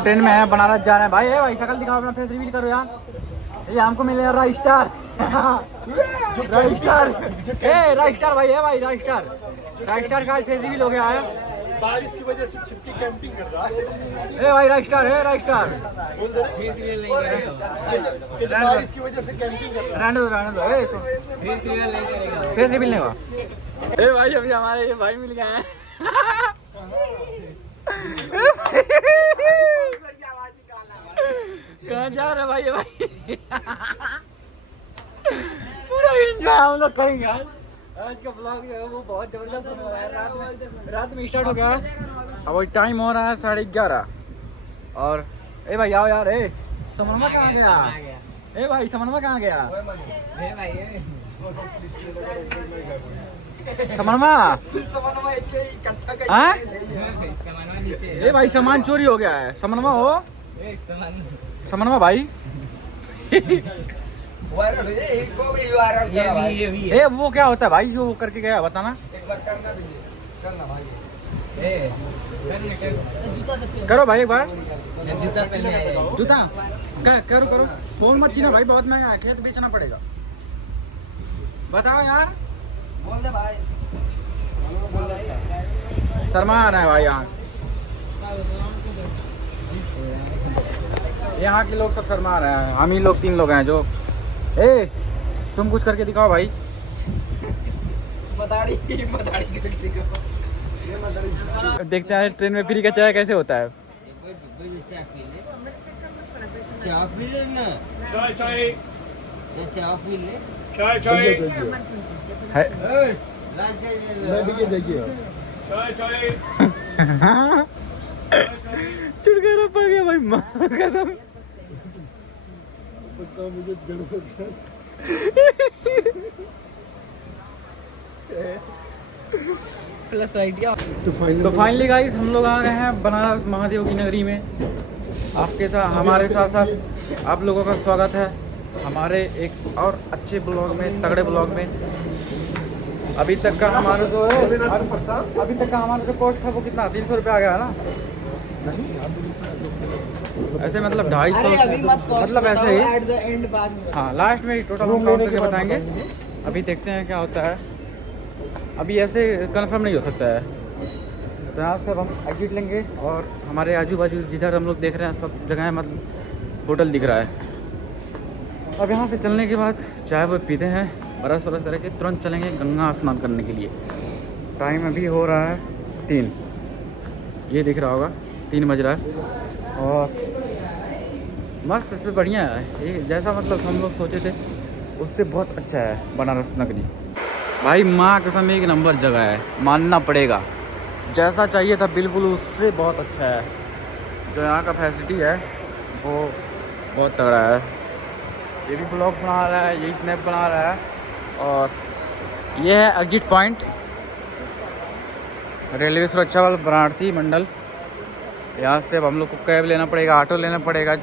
Train में है, बनारस जा रहे हैं भाई। भाई शकल दिखाओ, अपना फेस रिवील करो यार। ये हमको मिले right star right star right star भाई है भाई, राइट स्टार का फेस रिवील हो गया है। बारिश की वजह से छिपकी कैंपिंग कर रहा है। ए भाई राइट स्टार है, राइट स्टार बारिश की वजह से कैंपिंग कर रहा रहने दो फेस रिवील नहीं हुआ। ए भाई अभी हमारे ये भाई मिल गए हैं। कहाँ जा रहे भाई ये भाई? पूरा एंजॉय हम लोग करेंगे आज का ब्लॉग जो है वो बहुत जबरदस्त होने वाला है। रात में स्टार्ट हो गया। अब वही टाइम हो रहा है 11:30। और ए भाई आओ यार। ए समनमा कहाँ गया? ए भाई समनमा कहाँ गया? समनमा ए भाई सामान चोरी हो गया है। समनमा हो समनमा भाई। ये वो क्या होता है भाई जो करके गया बताना। करो भाई एक बार जूता करो फोन मत छीनो भाई, बहुत महंगा है, खेत बेचना पड़ेगा। बताओ यार। शर्मा आ रहा है भाई यहाँ के लोग सब शर्मा रहे हैं। हम ही लोग 3 लोग हैं जो। ए तुम कुछ करके दिखाओ भाई। देखते हैं ट्रेन में फ्री का चाय कैसे होता है। छुटकारा पा गया भाई माँ कसम। Plus idea. तो फाइनली गाइस हम लोग आ गए हैं बनारस महादेव की नगरी में। आपके साथ हमारे साथ आप लोगों का स्वागत है हमारे एक और अच्छे ब्लॉग में, तगड़े ब्लॉग में। अभी तक का हमारा जो कॉस्ट था वो कितना 300 रुपये आ गया है ना। ऐसे मतलब 250 मतलब ऐसे ही। हाँ लास्ट में टोटल हम काउंट करके बताएंगे। अभी देखते हैं क्या होता है। अभी ऐसे कंफर्म नहीं हो सकता है। तो यहाँ से हम एग्जिट लेंगे और हमारे आजू बाजू जिधर हम लोग देख रहे हैं सब जगह मतलब होटल दिख रहा है। अब यहाँ से चलने के बाद चाय वो पीते हैं, बरस करके तुरंत चलेंगे गंगा स्नान करने के लिए। टाइम अभी हो रहा है 3, ये दिख रहा होगा 3 बज रहा है। और मस्त इससे बढ़िया है ये, जैसा मतलब हम लोग सोचे थे उससे बहुत अच्छा है बनारस नगरी भाई। माँ कसम एक नंबर जगह है, मानना पड़ेगा। जैसा चाहिए था बिल्कुल उससे बहुत अच्छा है। जो यहाँ का फैसिलिटी है वो बहुत तगड़ा है। ये भी ब्लॉग बना रहा है, ये स्नैप बना रहा है। और ये है एग्जिट पॉइंट रेलवे सुरक्षा बल वाराणसी मंडल। यहाँ से अब हम लोग को कैब लेना पड़ेगा, ऑटो लेना पड़ेगा।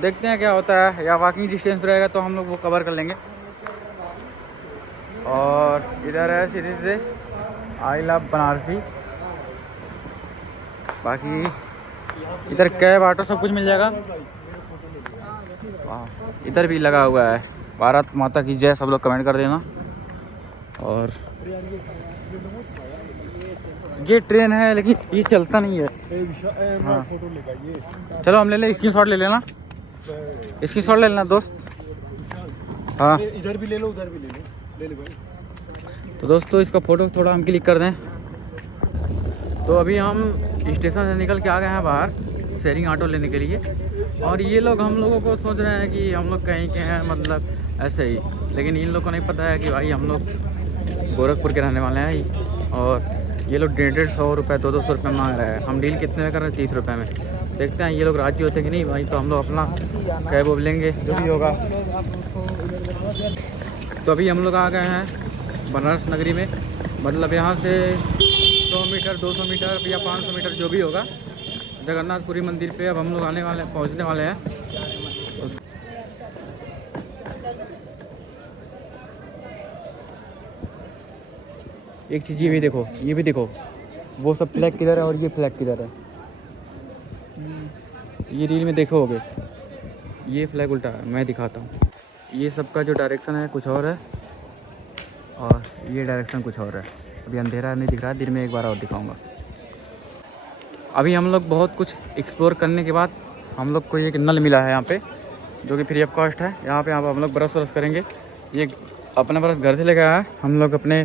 देखते हैं क्या होता है, या वॉकिंग डिस्टेंस रहेगा तो हम लोग वो कवर कर लेंगे। और इधर है सीधे से आई लव बनारसी। बाकी इधर कैब ऑटो सब कुछ मिल जाएगा। वाह इधर भी लगा हुआ है भारत माता की जय, सब लोग कमेंट कर देना। और ये ट्रेन है लेकिन ये चलता नहीं है। हाँ चलो हम ले लें, स्क्रीनशॉट ले लेना, स्क्रीनशॉट ले लेना दोस्त। हाँ इधर भी ले लो, उधर भी ले लो भाई। तो दोस्तों इसका फ़ोटो थोड़ा हम क्लिक कर दें। तो अभी हम स्टेशन से निकल के आ गए हैं बाहर शेयरिंग ऑटो लेने के लिए। और ये लोग हम लोगों को सोच रहे हैं कि हम लोग कहीं के हैं मतलब ऐसे ही, लेकिन इन लोग को नहीं पता है कि भाई हम लोग गोरखपुर के रहने वाले हैं। और ये लोग 150 रुपये 200 रुपये मांग रहे हैं। हम डील कितने में कर रहे हैं? 30 रुपये में। देखते हैं ये लोग राजी होते कि नहीं भाई, तो हम लोग अपना कैब वैब लेंगे जो भी होगा। तो अभी हम लोग आ गए हैं बनारस नगरी में, मतलब यहाँ से 100 मीटर 200 मीटर या 500 मीटर जो भी होगा जगन्नाथपुरी मंदिर पे अब हम लोग आने वाले पहुँचने वाले हैं। एक चीज़ ये भी देखो वो सब फ्लैग किधर है और ये फ्लैग किधर है। ये रील में देखो होगे, ये फ्लैग उल्टा है, मैं दिखाता हूँ। ये सबका जो डायरेक्शन है कुछ और है और ये डायरेक्शन कुछ और है। अभी अंधेरा नहीं दिख रहा है, दिन में एक बार और दिखाऊंगा। अभी हम लोग बहुत कुछ एक्सप्लोर करने के बाद हम लोग को एक नल मिला है यहाँ पे, जो कि फ्री ऑफ कॉस्ट है। यहाँ पे हम लोग ब्रश व्रश करेंगे। ये अपना ब्रश घर से लेकर आया है, हम लोग अपने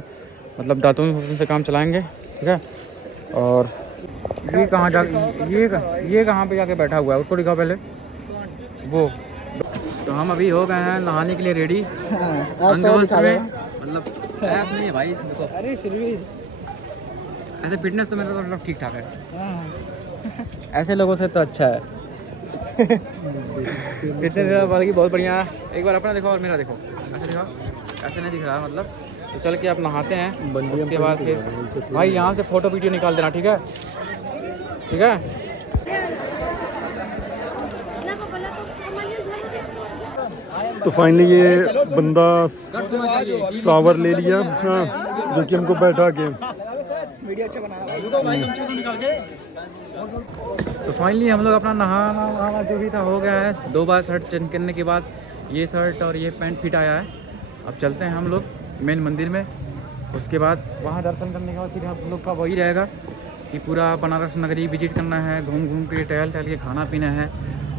मतलब दातुन से काम चलाएँगे, ठीक है। और ये कहाँ जा ये कहाँ पे जाके बैठा हुआ है, उसको दिखाओ पहले। वो तो हम अभी हो गए हैं नहाने के लिए रेडी। मतलब ऐप नहीं है भाई, देखो। अरे फिर भी ऐसे फिटनेस तो मेरा मतलब ठीक ठाक है, ऐसे लोगों से तो अच्छा है। फिटनेस वाली बहुत बढ़िया है। एक बार अपना देखो और मेरा देखो, ऐसे दिखाओ, ऐसे नहीं दिख रहा है मतलब। तो चल के आप नहाते हैं, उसके बाद फिर भाई यहाँ से फ़ोटो वीडियो निकाल देना, ठीक है, ठीक है। तो फाइनली ये बंदा सावर ले लिया, हाँ, जो कि हमको बैठा के वीडियो अच्छा बनाया। तो फाइनली हम लोग अपना नहाना जो भी था हो गया है। 2 बार शर्ट चेंज करने के बाद ये शर्ट और ये पैंट फिट आया है। अब चलते हैं हम लोग मेन मंदिर में। उसके बाद वहाँ दर्शन करने के बाद फिर हम लोग का वही रहेगा कि पूरा बनारस नगरी विजिट करना है, घूम घूम के टहल के खाना पीना है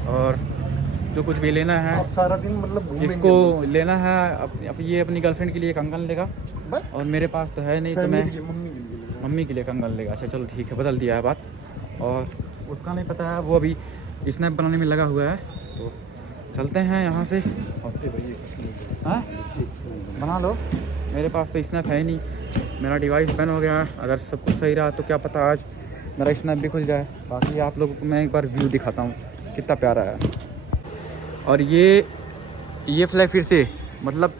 और जो कुछ भी लेना है। सारा दिन मतलब इसको लेना है। अब ये अपनी गर्लफ्रेंड के लिए कंगन लेगा और मेरे पास तो है नहीं, तो मैं मम्मी के लिए कंगन लेगा। अच्छा चलो ठीक है, बदल दिया है बात। और उसका नहीं पता है, वो अभी स्नैप बनाने में लगा हुआ है। तो चलते हैं यहाँ से। हाँ बना लो, मेरे पास तो स्नैप है ही नहीं, मेरा डिवाइस बैन हो गया है। अगर सब कुछ सही रहा तो क्या पता आज मेरा स्नैप भी खुल जाए। बाकी आप लोगों को मैं एक बार व्यू दिखाता हूँ कितना प्यारा है। और ये फ्लैग फिर से मतलब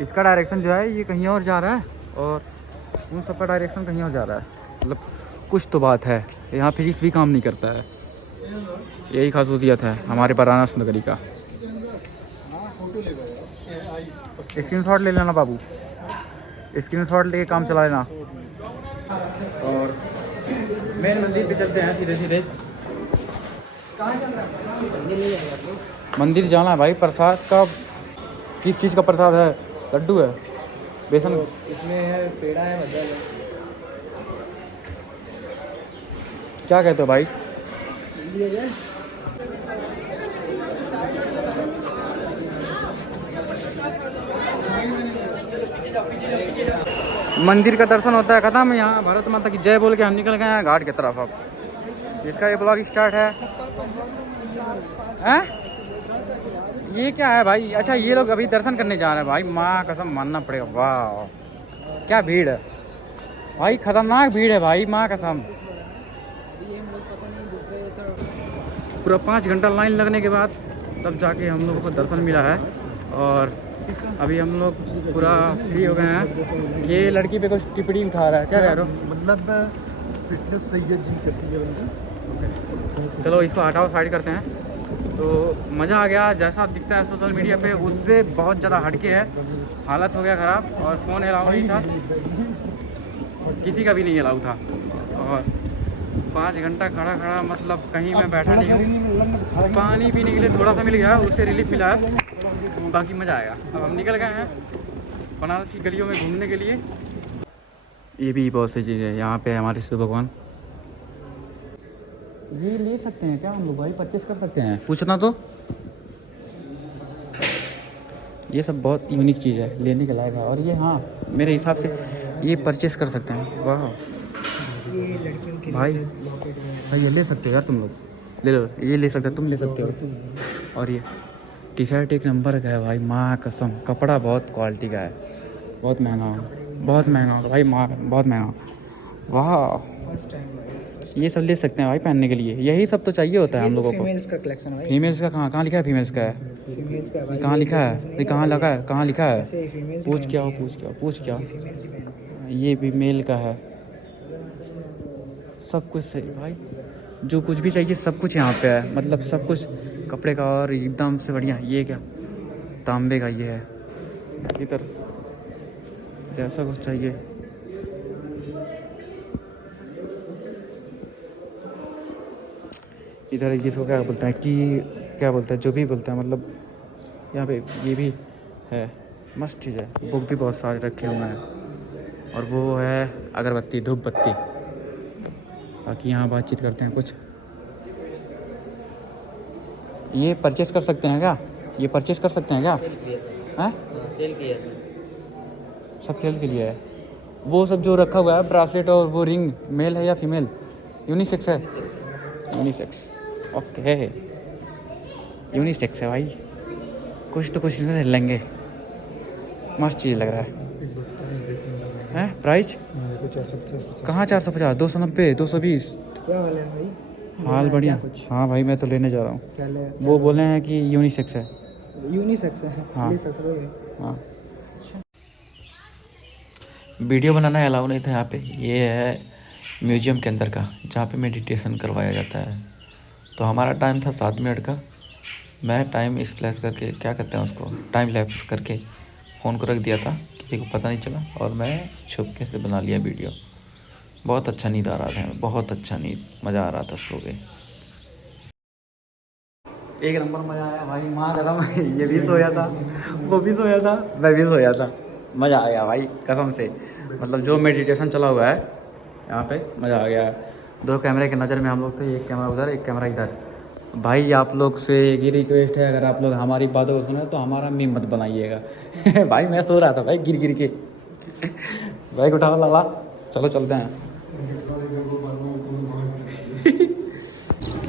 इसका डायरेक्शन जो है ये कहीं और जा रहा है और उन सब का डायरेक्शन कहीं और जा रहा है। मतलब कुछ तो बात है, यहाँ फिजिक्स भी काम नहीं करता है। यही खासूसियत है हमारे बनारस नगरी का। स्क्रीनशॉट ले लेना बाबू, स्क्रीनशॉट लेके काम चला लेना। और मेन मंदिर पे चलते हैं सीधे सीधे। मंदिर जाना है भाई। प्रसाद का किस चीज़ का प्रसाद है? लड्डू है, बेसन इसमें है, पेड़ा है, मदल है। क्या कहते हो भाई? मंदिर का दर्शन होता है खत्म। यहाँ भारत माता की जय बोल के हम निकल गए हैं घाट की तरफ। अब इसका ये ब्लॉग स्टार्ट है। हैं? ये क्या है भाई? अच्छा ये लोग अभी दर्शन करने जा रहे हैं भाई। माँ कसम मानना पड़ेगा, वाह क्या भीड़ है भाई, खतरनाक भीड़ है भाई, माँ कसम। पूरा 5 घंटा लाइन लगने के बाद तब जाके हम लोगों को दर्शन मिला है। और अभी हम लोग पूरा फ्री हो गए हैं। ये लड़की पे कुछ टिप्पणी उठा रहा है, क्या कह रहे हो? मतलब फिटनेस सही है, जिम करती है बंदी। चलो इसको हटाओ, साइड करते हैं। तो मज़ा आ गया। जैसा दिखता है सोशल मीडिया पे उससे बहुत ज़्यादा हटके है। हालत हो गया ख़राब और फ़ोन अलाउ नहीं था, किसी का भी नहीं अलाउ था। और 5 घंटा खड़ा खड़ा मतलब कहीं मैं बैठा नहीं हूँ। पानी पीने के लिए थोड़ा सा मिल गया, उससे रिलीफ मिला है, बाकी मज़ा आएगा। अब हम निकल गए हैं बनारस की गलियों में घूमने के लिए। ये भी बहुत सी चीज़ है यहाँ पे। हमारे शिव भगवान ये ले सकते हैं क्या हम लोग भाई? परचेस कर सकते हैं, पूछना तो। ये सब बहुत यूनिक चीज़ है, लेने के लायक है। और ये हाँ मेरे हिसाब से ये परचेस कर सकते हैं। वाह भाई, भाई ये ले सकते हो यार, तुम लोग ले लो, ये ले सकते हो, तुम ले सकते हो। और ये टी शर्ट एक नंबर का है भाई, माँ कसम। कपड़ा बहुत क्वालिटी का है, बहुत महंगा, बहुत महंगा भाई, माँ बहुत महंगा। वाह ये सब ले सकते हैं भाई पहनने के लिए। यही सब तो चाहिए होता है हम लोगों को। फीमेल्स का कलेक्शन है भाई। फीमेल्स का कहाँ लिखा है? फीमेल्स का है, फीमेल्स का भाई। कहाँ लिखा है? ये कहाँ लगा है? कहाँ लिखा है? ऐसे फीमेल्स पूछ क्या हो, पूछ क्या हो, पूछ क्या हो। फीमेल्स ही पहनते हैं। ये भी मेल का है। सब कुछ सही भाई, जो कुछ भी चाहिए सब कुछ यहाँ पे है। मतलब सब कुछ कपड़े का और एकदम से बढ़िया। ये क्या तांबे का ये है, इधर जैसा कुछ चाहिए। इधर इसको क्या बोलते हैं कि क्या बोलते हैं, जो भी बोलते हैं, मतलब यहाँ पे ये भी है, मस्त चीज़ है। बुक भी बहुत सारे रखे हुए हैं और वो है अगरबत्ती, धूप बत्ती। बाकी यहाँ बातचीत करते हैं कुछ। ये परचेस कर सकते हैं क्या? ये परचेस कर सकते हैं क्या? हैं? सेल किया सर। सब खेल के लिए है। वो सब जो रखा हुआ है ब्रासलेट और वो रिंग, मेल है या फीमेल? यूनिसेक्स है। यूनिसेक्स, ओके, यूनिसेक्स है भाई। कुछ तो कुछ इसमें लेंगे, मस्त चीज़ लग रहा है। प्राइस कहाँ? 450, 290, 220। क्या वाला है भाई? हाल बढ़िया। हाँ भाई मैं तो लेने जा रहा हूँ। क्या ले? वो बोले हैं कि यूनिसेक्स है। यूनिसेक्स है। हाँ। ले सकते हो ये। हाँ। वीडियो बनाना अलाउ नहीं था यहाँ पे। ये है म्यूजियम के अंदर का, जहाँ पे मेडिटेशन करवाया जाता है। तो हमारा टाइम था 7 मिनट का। मैं टाइम स्प्लैश करके, क्या कहते हैं उसको, टाइम लैप्स करके फ़ोन को रख दिया था, किसी को पता नहीं चला, और मैं छुपके से बना लिया वीडियो। बहुत अच्छा नींद आ रहा था, बहुत अच्छा नींद, मज़ा आ रहा था, सो गए। एक नंबर मज़ा आया भाई, माँ कसम। ये भी सोया था, वो भी सोया था, मैं भी सोया था। मज़ा आ गया भाई कसम से। मतलब जो मेडिटेशन चला हुआ है यहाँ पे, मज़ा आ गया। 2 कैमरे के नज़र में हम लोग थे, एक कैमरा उधर, एक कैमरा इधर। भाई आप लोग से एक ही रिक्वेस्ट है, अगर आप लोग हमारी बातों को सुने तो हमारा मीम मत बनाइएगा। भाई मैं सो रहा था भाई, गिर गिर के। भाई उठाओ लाला, चलो चलते हैं।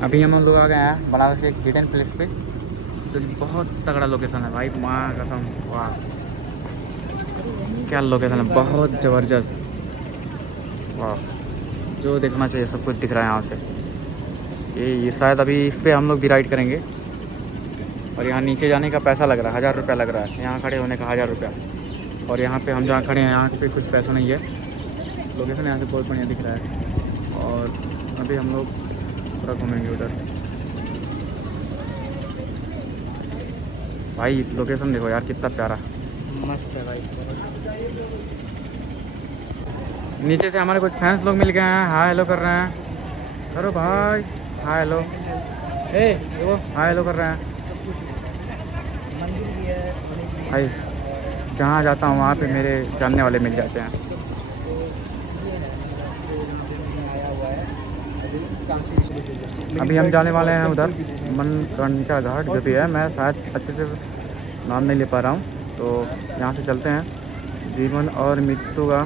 अभी हम लोग आ गए हैं बनारस के एक हिडन प्लेस पे, जो कि बहुत तगड़ा लोकेशन है भाई, माँ कसम। वाह क्या लोकेशन है, बहुत ज़बरदस्त। वाह, जो देखना चाहिए सब कुछ दिख रहा है यहाँ से। ये शायद अभी इस पर हम लोग भी राइड करेंगे। और यहाँ नीचे जाने का पैसा लग रहा है, 1000 रुपया लग रहा है। यहाँ खड़े होने का 1000 रुपया। और यहाँ पे हम जहाँ खड़े हैं यहाँ पे कुछ पैसा नहीं है। लोकेशन यहाँ से बहुत बढ़िया दिख रहा है। और अभी हम लोग पूरा घूमेंगे उधर। भाई लोकेशन देखो यार, कितना प्यारा, मस्त है भाई। नीचे से हमारे कुछ फैंस लोग मिल गए हैं, हाय हेलो कर रहे हैं। करो भाई हाय हेलो, देखो हाय हेलो कर रहे हैं मंदिर भी है भाई। जहाँ जाता हूँ वहाँ पे मेरे जानने वाले मिल जाते हैं। अभी हम जाने वाले हैं उधर मनकर्णिका घाट, जो भी है, मैं शायद अच्छे से नाम नहीं ले पा रहा हूँ। तो यहाँ से चलते हैं। जीवन और मृत्यु का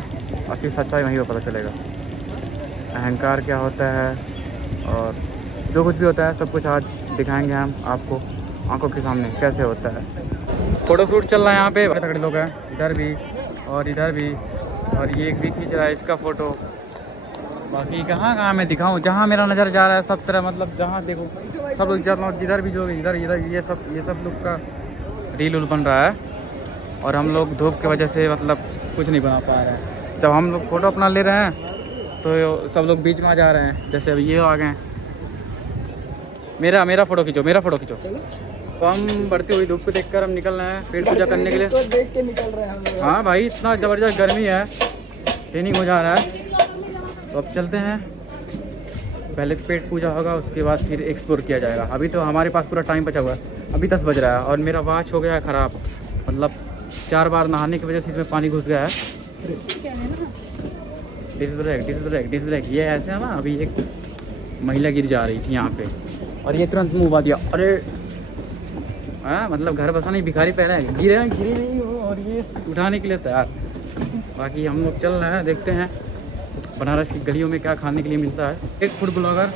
असली सच्चाई वहीं पर पता चलेगा। अहंकार क्या होता है और जो कुछ भी होता है सब कुछ आज दिखाएंगे हम आपको आंखों के सामने कैसे होता है। फ़ोटो शूट चल रहा है यहाँ पे, बड़े तगड़े लोग हैं, इधर भी और इधर भी। और ये एक भी खींच रहा है इसका फ़ोटो। बाकी कहाँ मैं दिखाऊँ, जहाँ मेरा नज़र जा रहा है सब तरह, मतलब जहाँ देखो सब लोग जिधर भी, जो इधर ये सब लोग का रील उल बन रहा है। और हम लोग धूप की वजह से मतलब कुछ नहीं बना पा रहे हैं। जब हम लोग फ़ोटो अपना ले रहे हैं तो सब लोग बीच में आ जा रहे हैं। जैसे अभी ये आ गए, मेरा फ़ोटो खींचो, मेरा फ़ोटो खींचो। तो हम बढ़ती हुई धूप को देखकर हम निकल रहे हैं पेट पूजा करने के लिए। तो देख के निकल रहे हैं हम लोग। हाँ भाई, इतना ज़बरदस्त गर्मी है, ट्रेनिंग हो जा रहा है। तो अब चलते हैं, पहले पेट पूजा होगा, उसके बाद फिर एक्सप्लोर किया जाएगा। अभी तो हमारे पास पूरा टाइम बचा हुआ है। अभी 10 बज रहा है और मेरा वॉच हो गया है ख़राब। मतलब 4 बार नहाने की वजह से इसमें पानी घुस गया है। डिस ब्रेक ये ऐसे है ना। अभी एक महिला गिर जा रही थी यहाँ पे और ये तुरंत मुँह बा दिया। अरे हाँ, मतलब घर बसा नहीं, भिखारी पहना है, गिरी नहीं हो और ये उठाने के लिए तैयार। बाकी हम लोग चल रहे हैं, देखते हैं बनारस की गलियों में क्या खाने के लिए मिलता है। एक फूड ब्लॉगर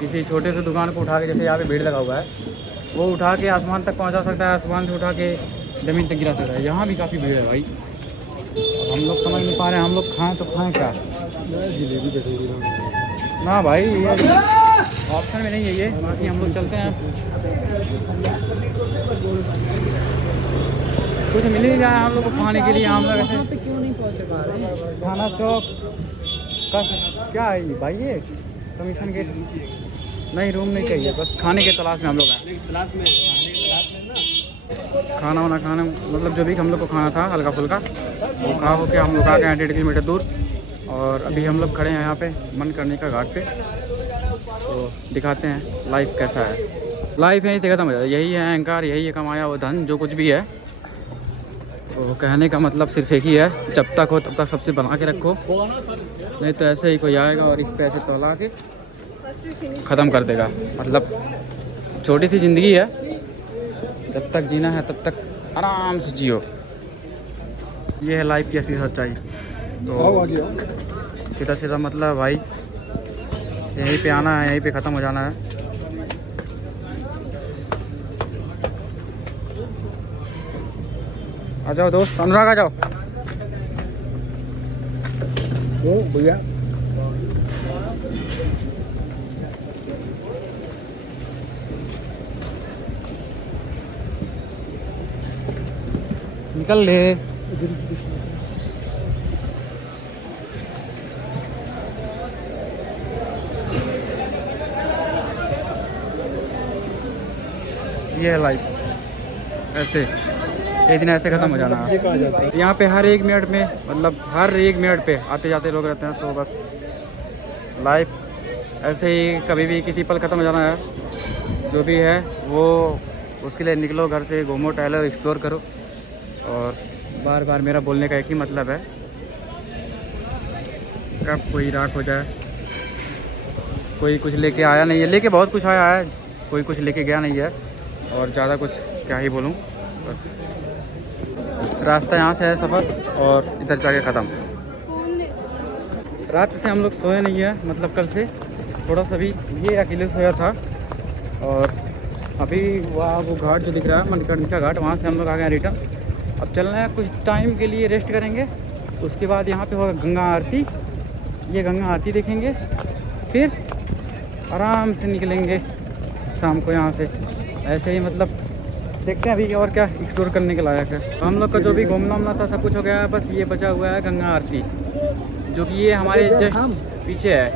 किसी छोटे से दुकान को उठा के, जैसे यहाँ पे भीड़ लगा हुआ है, वो उठा के आसमान तक पहुँचा सकता है, आसमान से उठा के ज़मीन तक गिरा सकता है। यहाँ भी काफ़ी भीड़ है भाई। हम लोग समझ नहीं पा रहे हैं, हम लोग खाएँ तो खाएँ क्या? ना भाई ये ऑप्शन में नहीं है ये। बाकी हम लोग चलते हैं, कुछ मिल ही रहा है हम लोग को खाने के लिए। हम लोग ऐसे क्यों नहीं पहुँच पा रहे? खाना चौक का क्या है ये भाई? ये कमीशन गेट नहीं, रूम नहीं चाहिए, बस खाने के तलाश में हम लोग हैं। खाना वाना खाना, मतलब जो भी हम लोग को खाना था हल्का फुल्का, वो खा हो के हम लोग आ गए 1.5 किलोमीटर दूर। और अभी हम लोग खड़े हैं यहाँ पे मनकर्णिका घाट पे। तो दिखाते हैं लाइफ कैसा है। लाइफ यहीं से खत्म हो जाता है, यही है अहंकार, यही है कमाया वो धन, जो कुछ भी है। तो कहने का मतलब सिर्फ एक ही है, जब तक हो तब तक सबसे बना के रखो, नहीं तो ऐसे ही कोई आएगा और इस पैसे तोला के ख़त्म कर देगा। मतलब छोटी सी ज़िंदगी है, जब तक जीना है तब तक आराम से जियो। ये है लाइफ की असली सच्चाई। तो सीधा सीधा मतलब भाई यहीं पे आना है, यहीं पे ख़त्म हो जाना है। आ जाओ दोस्त, अनुराग आ जाओ। ओ भैया निकल ले। ये है लाइफ, ऐसे एक दिन ऐसे ख़त्म हो जाना है। यहाँ पे हर एक मिनट में, मतलब हर एक मिनट पे आते जाते लोग रहते हैं। तो बस लाइफ ऐसे ही कभी भी किसी पल ख़त्म हो जाना है। जो भी है वो उसके लिए निकलो घर से, घूमो टहलो एक्सप्लोर करो। और बार बार मेरा बोलने का एक ही मतलब है, कब कोई राख हो जाए। कोई कुछ लेके आया नहीं है, लेके बहुत कुछ आया है, कोई कुछ लेके गया नहीं है। और ज़्यादा कुछ क्या ही बोलूँ, बस रास्ता यहाँ से है सफ़र और इधर जाके ख़त्म। रात से हम लोग सोए नहीं है, मतलब कल से थोड़ा सा भी, ये अकेले सोया था। और अभी वहाँ वो घाट जो दिख रहा है मणिकर्णिका घाट, वहाँ से हम लोग आ गए रिटर्न। अब चलना है, कुछ टाइम के लिए रेस्ट करेंगे, उसके बाद यहाँ पे होगा गंगा आरती। ये गंगा आरती देखेंगे, फिर आराम से निकलेंगे शाम को यहाँ से। ऐसे ही मतलब देखते हैं अभी और क्या एक्सप्लोर करने के लायक है। तो हम लोग का जो भी घूमना उमना था सब कुछ हो गया है, बस ये बचा हुआ है गंगा आरती, जो कि ये हमारे जस्ट पीछे है।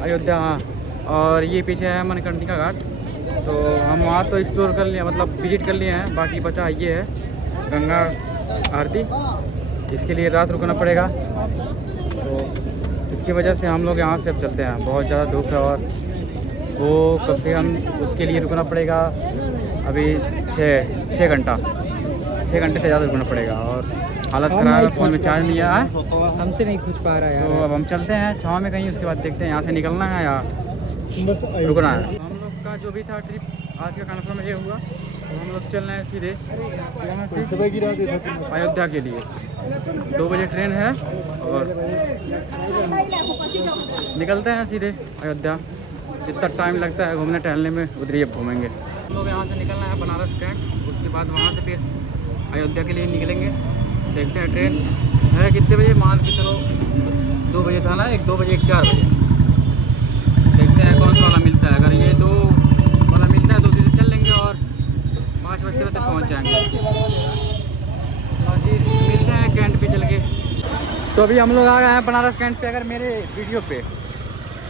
अयोध्या, हाँ। और ये पीछे है मणिकर्णिका घाट। तो हम वहाँ तो एक्सप्लोर कर लिए, मतलब विजिट कर लिए हैं, बाकी बचा ये है गंगा आरती। इसके लिए रात रुकना पड़ेगा, तो इसकी वजह से हम लोग यहाँ से अब चलते हैं। बहुत ज़्यादा धूप है और वो कब से हम उसके लिए रुकना पड़ेगा अभी 6 घंटा, 6 घंटे से ज़्यादा रुकना पड़ेगा। और हालत ख़राब है, फ़ोन में चार्ज नहीं आया है, हमसे नहीं खींच पा रहा है। तो अब हम चलते हैं छाँव में कहीं, उसके बाद देखते हैं यहाँ से निकलना है या रुकना है। हम लोग का जो भी था ट्रिप आज का कन्फर्म ये हुआ, तो हम लोग चल रहे हैं सीधे यहाँ से अयोध्या के लिए। 2 बजे ट्रेन है और निकलते हैं सीधे अयोध्या। जितना टाइम लगता है घूमने टहलने में, उधर ही अब घूमेंगे। हम लोग यहाँ से निकलना है बनारस कैंट, उसके बाद वहाँ से फिर अयोध्या के लिए निकलेंगे। देखते हैं ट्रेन है कितने बजे, मान के चलो 2 बजे था ना, 2 बजे 4 बजे। देखते हैं कौन सा वाला मिलता है। अगर ये 2 वाला मिलता है तो सीधे चल लेंगे और 5 बजे तक पहुँच जाएंगे। बाकी मिलते हैं कैंट पे चल के। तो अभी हम लोग आ गए हैं बनारस कैंट पे। अगर मेरे वीडियो पे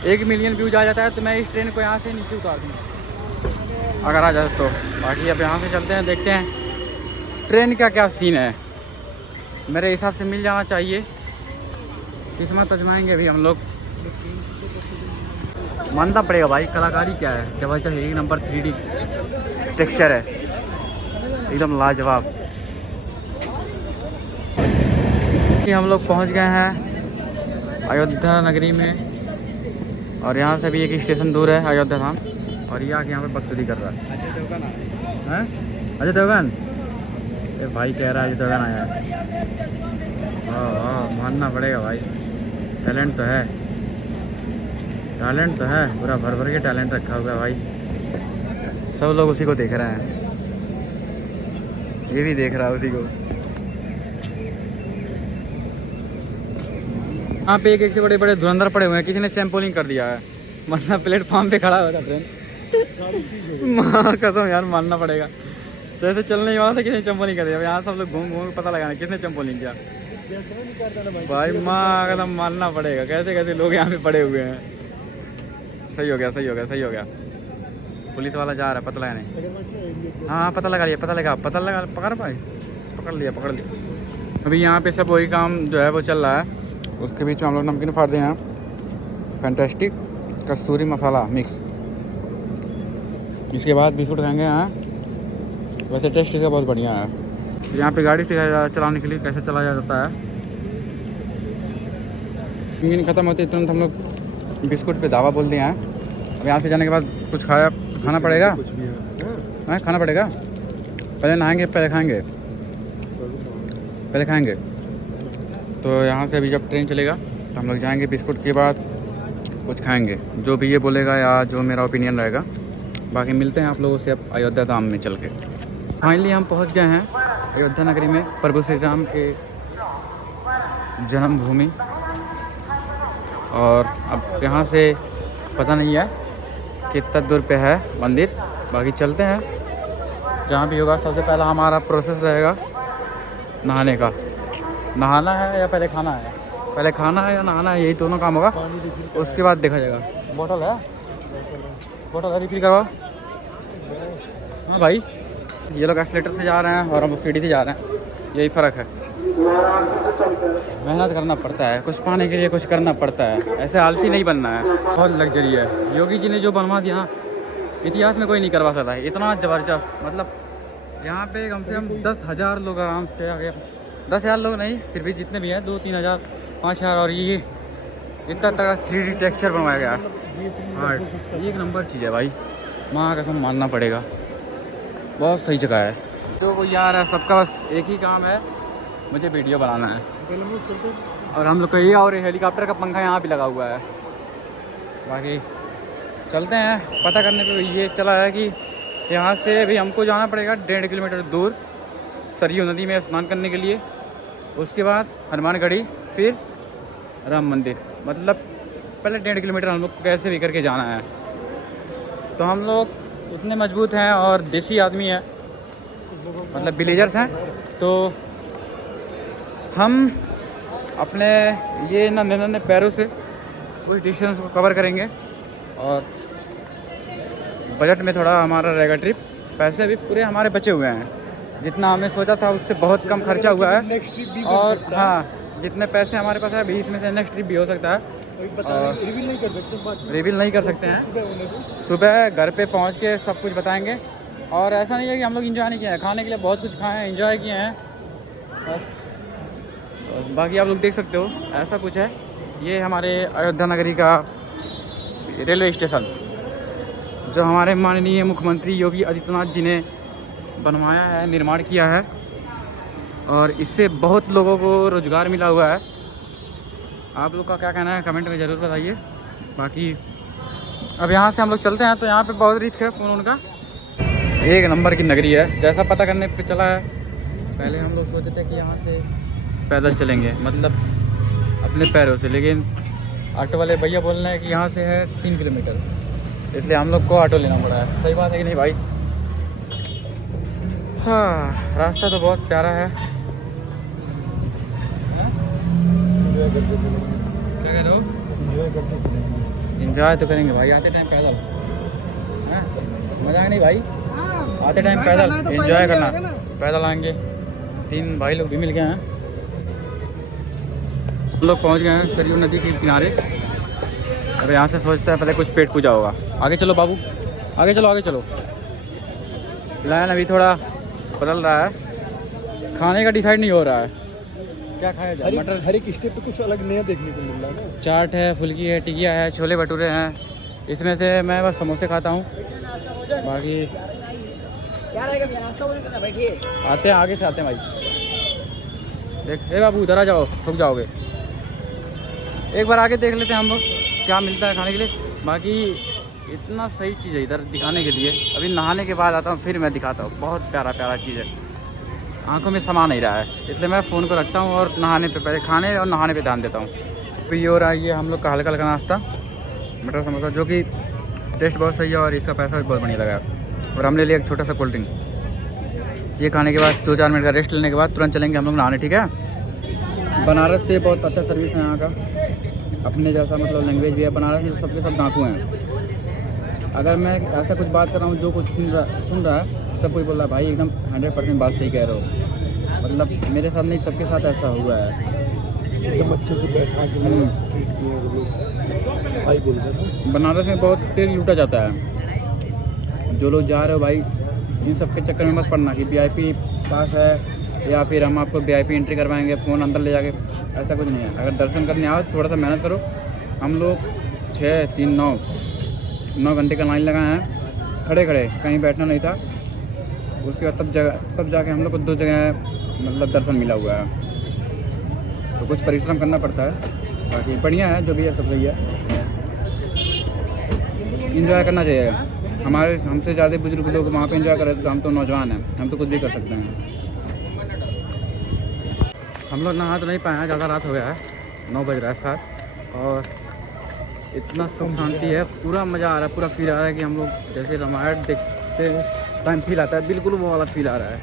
1 मिलियन व्यूज आ जाता है तो मैं इस ट्रेन को यहाँ से नीचे उतार दूँगा, अगर आ जाए तो। बाकी अब यहाँ से चलते हैं, देखते हैं ट्रेन का क्या सीन है। मेरे हिसाब से मिल जाना चाहिए, किस्मत आजमाएंगे अभी हम लोग। मानना पड़ेगा भाई, कलाकारी क्या है जबरदस्त, 1 नंबर 3D टेक्सचर है, एकदम लाजवाब। हम लोग पहुँच गए हैं अयोध्या नगरी में, और यहाँ से भी एक स्टेशन दूर है अयोध्या धाम। और ये आके यहाँ पे बकचोदी कर रहा है अजय देवगन। ये भाई कह रहा है अजय देवगन आया है। वाह वाह, मानना पड़ेगा भाई, टैलेंट तो है, टैलेंट तो है, पूरा भर भर के टैलेंट रखा हुआ है भाई। सब लोग उसी को देख रहे हैं, ये भी देख रहा है उसी को। यहाँ पे एक से बड़े बड़े धुरंधर पड़े हुए हैं, किसी ने चैंपोलिंग कर दिया है, मतलब प्लेटफॉर्म पे खड़ा हुआ था ट्रेन। कसम यार, मानना पड़ेगा। तो ऐसे चलने ही वाला था, किसी ने चैंपोलिंग कर दिया। यहाँ सब लोग घूम घूम पता लगाना किसने चैंपोलिंग किया भाई। माँ एकदम मानना पड़ेगा, कैसे कैसे लोग यहाँ पे पड़े हुए हैं। सही हो गया, सही हो गया, सही हो गया। पुलिस वाला जा रहा है पता लगाने। हाँ पता लगा लिया, पता लगा पकड़ पाए, पकड़ लिया। अभी यहाँ पे सब वही काम जो है वो चल रहा है। उसके बीच में हम लोग नमकीन फाड़ दिए हैं, फैंटास्टिक। कस्तूरी मसाला मिक्स। इसके बाद बिस्कुट खाएंगे। यहाँ वैसे टेस्ट इसका बहुत बढ़िया है। यहाँ पे गाड़ी सिखाया जा चलाने के लिए कैसे चलाया जाता है। इंजन ख़त्म होते तुरंत हम लोग बिस्कुट पे दावा बोल दिए हैं। अब यहाँ से जाने के बाद कुछ खाना पड़ेगा। हाँ खाना पड़ेगा। पहले नहाएंगे पहले खाएंगे। पहले खाएंगे। तो यहाँ से अभी जब ट्रेन चलेगा तो हम लोग जाएंगे, बिस्कुट के बाद कुछ खाएंगे, जो भी ये बोलेगा या जो मेरा ओपिनियन रहेगा। बाकी मिलते हैं आप लोगों से अब अयोध्या धाम में चल के। फाइनली हम पहुँच गए हैं अयोध्या नगरी में, प्रभु श्री राम के जन्मभूमि। और अब यहाँ से पता नहीं है कितना दूर पे है मंदिर। बाकी चलते हैं जहाँ भी होगा। सबसे पहला हमारा प्रोसेस रहेगा नहाने का। नहाना है या पहले खाना है? पहले खाना है या नहाना है, यही दोनों काम होगा। उसके बाद देखा जाएगा। बोतल है, बोतल है, रिफिल करवा। हाँ भाई, ये लोग एक्सीलेटर से जा रहे हैं और हम सीढ़ी से जा रहे हैं, यही फ़र्क है। मेहनत करना पड़ता है कुछ पाने के लिए, कुछ करना पड़ता है। ऐसे आलसी नहीं बनना है। बहुत लग्जरी है। योगी जी ने जो बनवा दिया इतिहास में कोई नहीं करवा सकता है। इतना ज़बरदस्त, मतलब यहाँ पे कम से कम 10,000 लोग आराम से आ गए। 10,000 लोग नहीं, फिर भी जितने भी हैं 2-3 हज़ार 5,000। और ये इतना तगड़ा 3D टेक्सचर बनवाया गया है। हाँ एक नंबर चीज़ है भाई, माँ कसम मानना पड़ेगा। बहुत सही जगह है। जो वो यार है सबका बस एक ही काम है, मुझे वीडियो बनाना है। और हम लोग को ये और हेलीकॉप्टर का पंखा यहाँ भी लगा हुआ है। बाकी चलते हैं पता करने पे। ये चला है कि यहाँ से भी हमको जाना पड़ेगा 1.5 किलोमीटर दूर सरयू नदी में स्नान करने के लिए। उसके बाद हनुमानगढ़ी, फिर राम मंदिर। मतलब पहले 1.5 किलोमीटर हम लोग को कैसे भी करके जाना है। तो हम लोग इतने मजबूत हैं और देसी आदमी हैं, मतलब विलेजर्स हैं, तो हम अपने ये नन्हे पैरों से उस डिस्टेंस को कवर करेंगे। और बजट में थोड़ा हमारा रहेगा ट्रिप। पैसे भी पूरे हमारे बचे हुए हैं, जितना हमने सोचा था उससे बहुत कम खर्चा हुआ है। और हाँ, जितने पैसे हमारे पास है 20 में से नेक्स्ट ट्रिप भी हो सकता है। और रिवील नहीं कर सकते हैं। सुबह घर पे पहुंच के सब कुछ बताएंगे। और ऐसा नहीं है कि हम लोग एंजॉय नहीं किए हैं, खाने के लिए बहुत कुछ खाए हैं, एंजॉय किए हैं बस। बाकी आप लोग देख सकते हो ऐसा कुछ है। ये हमारे अयोध्या नगरी का रेलवे स्टेशन, जो हमारे माननीय मुख्यमंत्री योगी आदित्यनाथ जी ने बनवाया है, निर्माण किया है। और इससे बहुत लोगों को रोज़गार मिला हुआ है। आप लोग का क्या कहना है कमेंट में ज़रूर बताइए। बाकी अब यहाँ से हम लोग चलते हैं। तो यहाँ पे बहुत रिस्क है फ़ोन उनका। एक नंबर की नगरी है। जैसा पता करने पे चला है, पहले हम लोग सोचे थे कि यहाँ से पैदल चलेंगे, मतलब अपने पैरों से, लेकिन ऑटो वाले भैया बोल रहे हैं कि यहाँ से है 3 किलोमीटर, इसलिए हम लोग को ऑटो लेना पड़ा है। सही बात है कि नहीं भाई? हाँ, रास्ता तो बहुत प्यारा है। क्या कह रहे हो? एंजॉय तो करेंगे भाई, आते टाइम पैदल है, मज़ा नहीं भाई। आते टाइम पैदल एंजॉय करना, पैदल आएंगे। 3 भाई लोग भी मिल गए हैं। हम लोग पहुंच गए हैं सरयू नदी के किनारे। अब यहाँ से सोचते हैं पहले कुछ पेट पूजा होगा। आगे चलो बाबू, आगे चलो, आगे चलो। प्लान अभी थोड़ा बदल रहा है, खाने का डिसाइड नहीं हो रहा है क्या खाया जाए। मटर हर एक स्टेप पे कुछ अलग नया देखने को मिल रहा है। चाट है, फुल्की है, टिकिया है, छोले भटूरे हैं। इसमें से मैं बस समोसे खाता हूँ। बाकी आते हैं, आगे से आते हैं भाई। देख बाबू उधर आ जाओ, थक जाओगे। एक बार आगे देख लेते हैं हम लोग क्या मिलता है खाने के लिए। बाकी इतना सही चीज़ है इधर दिखाने के लिए। अभी नहाने के बाद आता हूँ, फिर मैं दिखाता हूँ। बहुत प्यारा प्यारा चीज़ है, आंखों में समा नहीं रहा है, इसलिए मैं फ़ोन को रखता हूँ और नहाने पे, पहले खाने और नहाने पे ध्यान देता हूँ। फिर ये हो रहा है, ये हम लोग का हल्का हल्का नाश्ता मटर समोसा, जो कि टेस्ट बहुत सही है और इसका पैसा भी बहुत बढ़िया लगा। और हमने लिया एक छोटा सा कोल्ड ड्रिंक। ये खाने के बाद 2-4 मिनट का रेस्ट लेने के बाद तुरंत चलेंगे हम लोग नहाने, ठीक है। बनारस से बहुत अच्छा सर्विस है यहाँ का, अपने जैसा मतलब लैंग्वेज भी है। बनारस में सबके सब डाकू हैं। अगर मैं ऐसा कुछ बात कर रहा हूँ, जो कुछ सुन रहा है, सब कुछ बोल रहा है भाई एकदम 100% बात सही कह रहे हो। मतलब मेरे साथ नहीं, सबके साथ ऐसा हुआ है। एकदम अच्छे से बैठा के ट्रीट किए हैं वो लोग। भाई बोल रहे थे बनारस में बहुत तेल लूटा जाता है। जो लोग जा रहे हो भाई, इन सब के चक्कर में मत पड़ना कि वीआईपी पास है या फिर हम आपको वीआईपी एंट्री करवाएंगे फ़ोन अंदर ले जाके, ऐसा कुछ नहीं है। अगर दर्शन करने आओ थोड़ा सा मेहनत करो। हम लोग 6, 3, 9 घंटे का लाइन लगाए हैं, खड़े कहीं बैठना नहीं था। उसके बाद तब जाके हम लोग को 2 जगह मतलब दर्शन मिला हुआ है। तो कुछ परिश्रम करना पड़ता है, बाकी बढ़िया है जो भी है, सब सही है। इंजॉय करना चाहिए। हमसे ज़्यादा बुजुर्ग लोग वहाँ पे इंजॉय कर रहे थे, तो हम तो नौजवान हैं, हम तो कुछ भी कर सकते हैं। हम लोग नहा तो नहीं पाए हैं, ज़्यादा रात हो गया है, 9 बज रहा है 7, और इतना सुख शांति है, पूरा मज़ा आ रहा है, पूरा फील आ रहा है कि हम लोग जैसे रामायण देखते टाइम फील आता है, बिल्कुल वो वाला फील आ रहा है।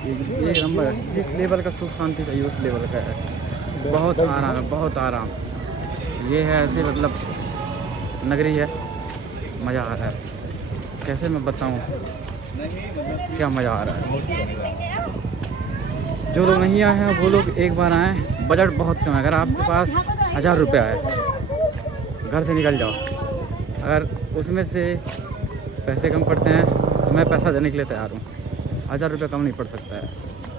एक नंबर है, जिस लेवल का सुख शांति चाहिए उस लेवल का है। बहुत आराम है, बहुत आराम। ये है ऐसे मतलब नगरी है, मज़ा आ रहा है। कैसे मैं बताऊँ क्या मज़ा आ रहा है। जो लोग नहीं आए हैं वो लोग एक बार आएँ। बजट बहुत कम है। अगर आपके पास 1000 रुपया है, घर से निकल जाओ। अगर उसमें से पैसे कम पड़ते हैं तो मैं पैसा देने के लिए तैयार हूँ। 1000 रुपया कम नहीं पड़ सकता है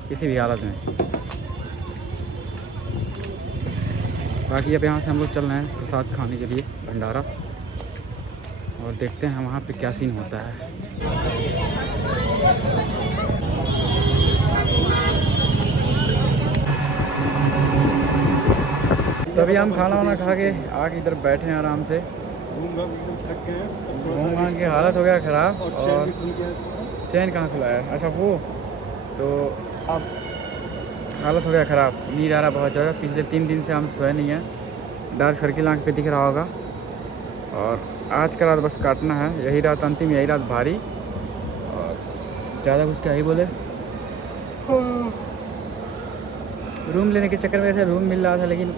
किसी भी हालत में। बाकी अब यहाँ से हम लोग चल रहे हैं प्रसाद खाने के लिए भंडारा, और देखते हैं वहाँ पे क्या सीन होता है। तभी हम खाना वाना खा के आके इधर बैठे हैं आराम से। घूम के हालत हो गया ख़राब, और चैन कहाँ खुला है, अच्छा वो तो अब हालत हो गया ख़राब। नींद आ रहा बहुत ज़्यादा, पिछले 3 दिन से हम सोए नहीं हैं। डार्क सर्किल आँख पे दिख रहा होगा। और आज का रात बस काटना है, यही रात अंतिम, यही रात भारी, और ज़्यादा कुछ क्या ही बोले। रूम लेने के चक्कर में ऐसे रूम मिल रहा था, लेकिन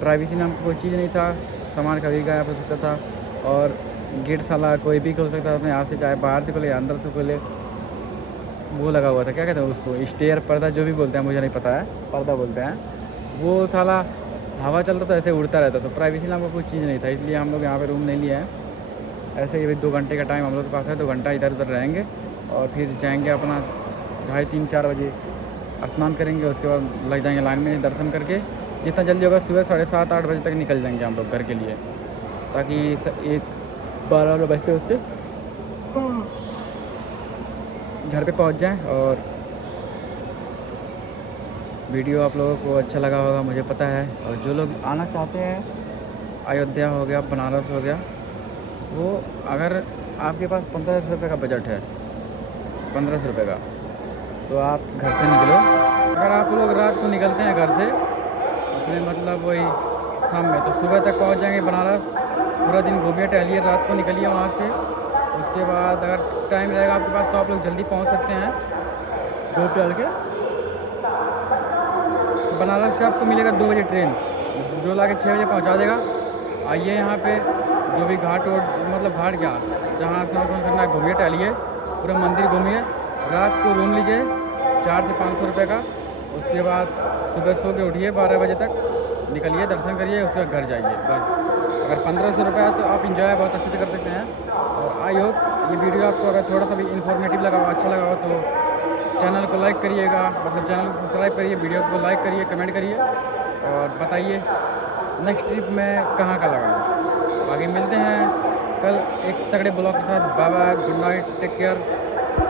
प्राइवेसी नाम की कोई चीज़ नहीं था। सामान कभी गायब हो सकता था, और गेट साला कोई भी खोल सकता था अपने हाथ से, चाहे बाहर से खोले या अंदर से खोले। वो लगा हुआ था, क्या कहते हैं उसको, स्टेयर पर्दा जो भी बोलते हैं, मुझे नहीं पता है, पर्दा बोलते हैं। वो साला हवा चलता था ऐसे उड़ता रहता, तो प्राइवेसी नाम का कुछ चीज़ नहीं था। इसलिए हम लोग यहाँ पे रूम नहीं लिया है। ऐसे ही 2 घंटे का टाइम हम लोग के पास है, 2 घंटा इधर उधर रहेंगे, और फिर जाएंगे अपना 2:30, 3, 4 बजे स्नान करेंगे। उसके बाद लग जाएंगे लाइन में दर्शन करके। जितना जल्दी होगा सुबह 7:30, 8 बजे तक निकल जाएंगे हम लोग घर के लिए, ताकि 1-12 बजते होते घर पे पहुंच जाएं। और वीडियो आप लोगों को अच्छा लगा होगा, मुझे पता है। और जो लोग आना चाहते हैं, अयोध्या हो गया, बनारस हो गया, वो अगर आपके पास 1500 रुपये का बजट है, 1500 रुपये का, तो आप घर से निकलो। अगर आप लोग रात को निकलते हैं घर से अपने मतलब वही शाम में, तो सुबह तक पहुंच जाएंगे बनारस। पूरा दिन घूमिए टहलिए, रात को निकलिए वहाँ से। उसके बाद अगर टाइम रहेगा आपके पास तो आप लोग जल्दी पहुँच सकते हैं। घूम टहल के बनारस से आपको मिलेगा 2 बजे ट्रेन, जो ला के 6 बजे पहुँचा देगा। आइए यहाँ पे जो भी घाट मतलब घाट क्या, जहाँ स्नान करना है घूमिए टहलिए, पूरा मंदिर घूमिए। रात को रूम लीजिए 400 से 500 रुपये का। उसके बाद सुबह सो के उठिए, 12 बजे तक निकलिए, दर्शन करिए, उसके बाद घर जाइए बस। अगर 1500 रुपये है तो आप इंजॉय बहुत अच्छे से कर सकते हैं। और आई होप ये वीडियो आपको अगर थोड़ा सा भी इन्फॉर्मेटिव लगा हो, अच्छा लगा हो, तो चैनल को लाइक करिएगा, मतलब चैनल को सब्सक्राइब करिए, वीडियो को लाइक करिए, कमेंट करिए, और बताइए नेक्स्ट ट्रिप में कहाँ का लगा। बाकी मिलते हैं कल एक तगड़े ब्लॉग के साथ। Bye bye, good night, take care.